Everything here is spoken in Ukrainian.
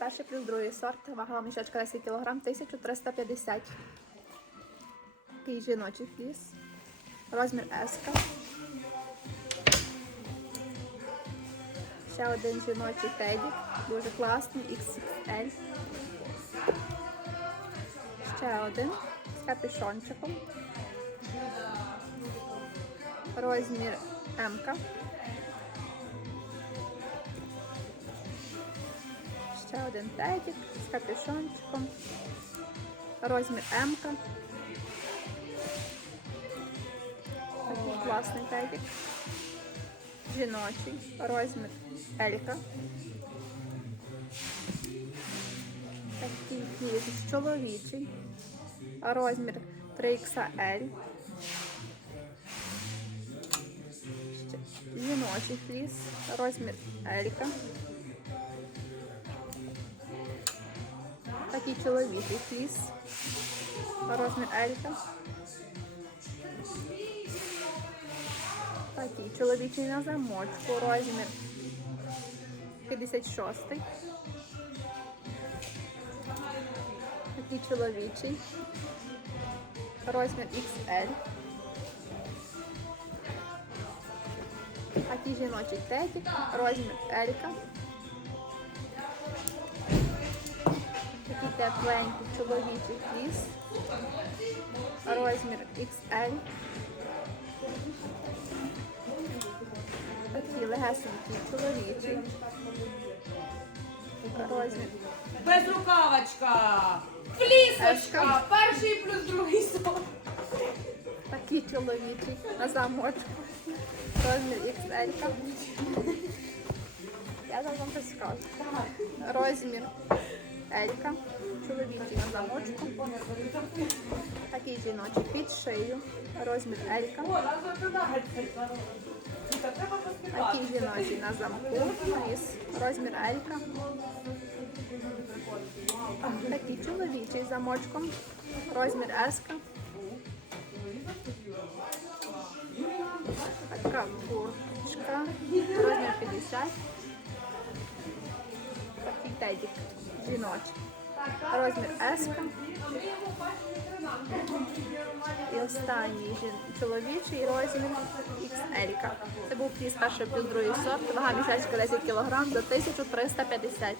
Перший плюс другий сорт, вага мішечка 10 кг, 1350. Такий жіночий фліс. Розмір S. Ще один жіночий тедік, дуже класний, XXL. Ще один з капюшончиком. Розмір М. Ще один тедік з капюшончиком. Розмір М. Такий класний тедік. Жіночий. Розмір L. Такий фліс чоловічий. Розмір 3XL. Ще Жіночий фліс. Розмір L. Такий чоловічий фліс. Розмір L. Такий чоловічий на замочку. Розмір 56. Такий чоловічий. Розмір XL. Такий жіночий тетік. Розмір L. Такий тепленький чоловічий фліс. Розмір XL. Такий легесенький чоловічий. Розмір Безрукавочка. Флісочка. Ешка. Перший плюс другий сорт. такий чоловічий на замочку. Розмір XL. Я зараз вам розкажу. Розмір L. Чоловічий на замочку. Такий жіночий під шию. Розмір L. Такий жіночий на замку. Розмір L. Такий чоловічий замочком. Розмір S. Така курточка. Розмір 50. Тедік жіночий. Розмір S. І останній чоловічий розмір XL. Це був фліс перший плюс другий сорт. Вага мішечка 10 кг до 1350.